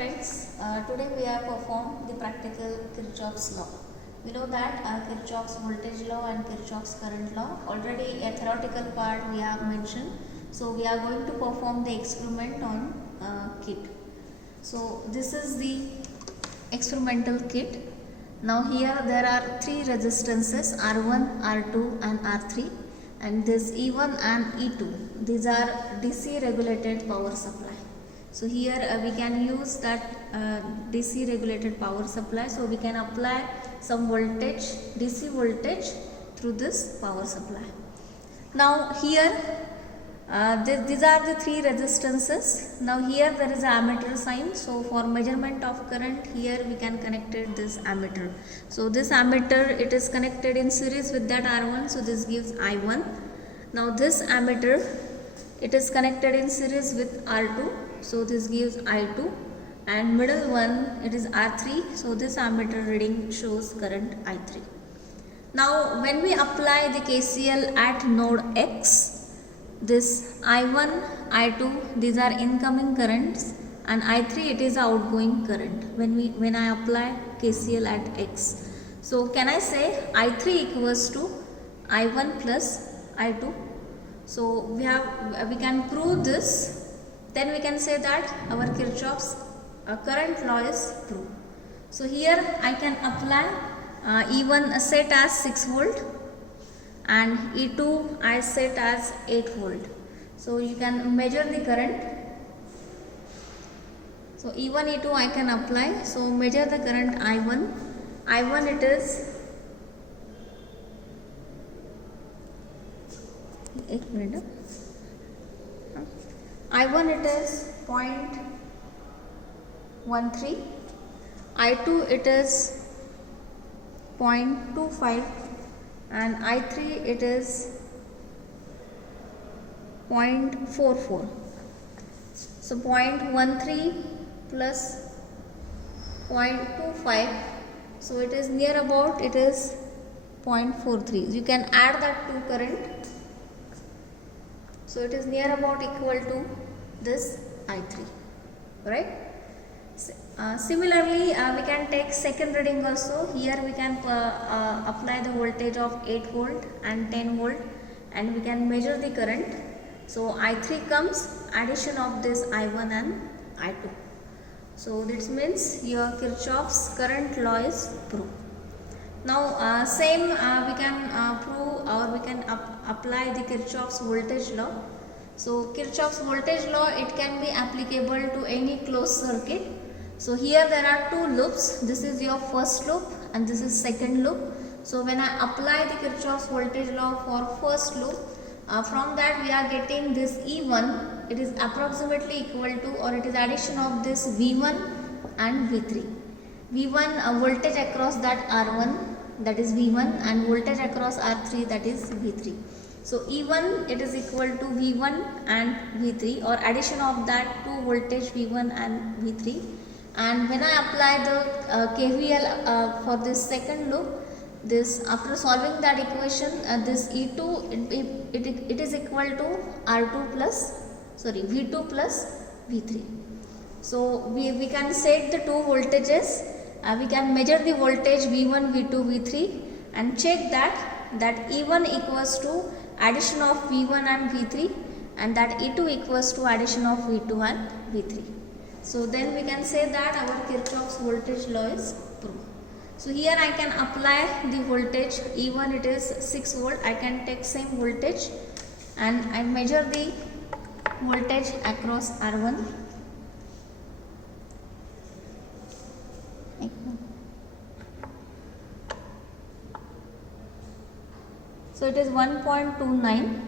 friends, today we have performed the practical Kirchhoff's law. We know that Kirchhoff's voltage law and Kirchhoff's current law, already a theoretical part we have mentioned. So we are going to perform the experiment on kit. So this is the experimental kit. Now here there are three resistances R1, R2 and R3, and this E1 and E2. These are DC regulated power supply. So here we can use that DC regulated power supply. So we can apply some voltage, DC voltage through this power supply. Now here these are the three resistances. Now here there is an ammeter sign. So for measurement of current, here we can connect this ammeter. So this ammeter, it is connected in series with that R1. So this gives I1. Now this ammeter, it is connected in series with R2. So this gives I2, and middle one, it is R3. So this ammeter reading shows current I3. Now when we apply the KCL at node X, this I1, I2, these are incoming currents, and I3, it is outgoing current when I apply KCL at X. So can I say I3 equals to I1 plus I2? So we can prove this. Then we can say that our Kirchhoff's current law is proved. So here I can apply E1 set as 6 volt and E2 I set as 8 volt. So you can measure the current. So E1, E2 I can apply. So measure the current I1. I1 it is 1 minute. I1 it is 0.13, I2 it is 0.25 and I3 it is 0.44. So 0.13 plus 0.25, so it is near about, it is 0.43. You can add that to current. So it is near about equal to this I3, right? Similarly, we can take second reading also. Here we can apply the voltage of 8 volt and 10 volt, and we can measure the current. So I3 comes addition of this I1 and I2. So this means your Kirchhoff's current law is proved. Now same we can prove, or we can apply the Kirchhoff's voltage law. So Kirchhoff's voltage law, it can be applicable to any closed circuit. So here there are two loops. This is your first loop and this is second loop. So when I apply the Kirchhoff's voltage law for first loop, from that we are getting this E1. It is approximately equal to, or it is addition of this V1 and V3. V1 voltage across that R1, that is V1, and voltage across R3, that is V3. So E1, it is equal to V1 and V3, or addition of that two voltage V1 and V3. And when I apply the KVL for this second loop, this after solving that equation, this E2 it is equal to R2 plus, sorry, V2 plus V3. So we can set the two voltages. We can measure the voltage V1, V2, V3 and check that E1 equals to addition of V1 and V3, and that E2 equals to addition of V2 and V3. So then we can say that our Kirchhoff's voltage law is proved. So here I can apply the voltage E1, it is 6 volt. I can take same voltage and I measure the voltage across R1. So it is 1.29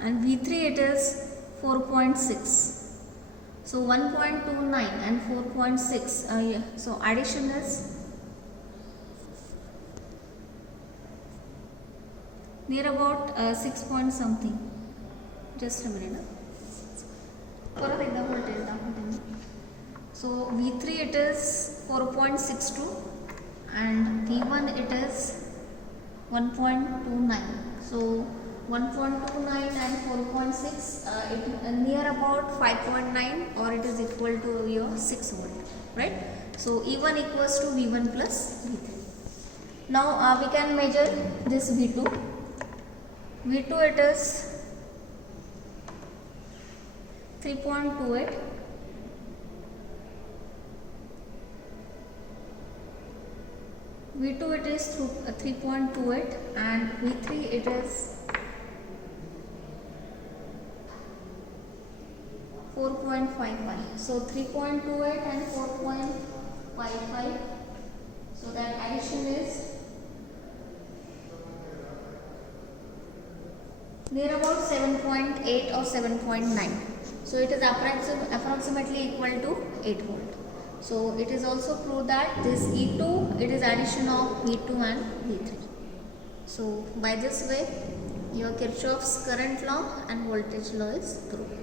and V3 it is 4.6. So 1.29 and 4.6. So addition is near about 6 point something. Just a minute. So V3 it is 4.62 and V1 it is 1.29. So 1.29 and 4.6, near about 5.9, or it is equal to your 6 volt, right? So E1 equals to V1 plus V3. Now we can measure this V2. V2 it is 3.28. V2 it is 3.28 and V3 it is 4.55. So 3.28 and 4.55. So that addition is near about 7.8 or 7.9. So it is approximately equal to 8 volt. So it is also proved that this E2 it is addition of V2 and V3. So by this way your Kirchhoff's current law and voltage law is proved.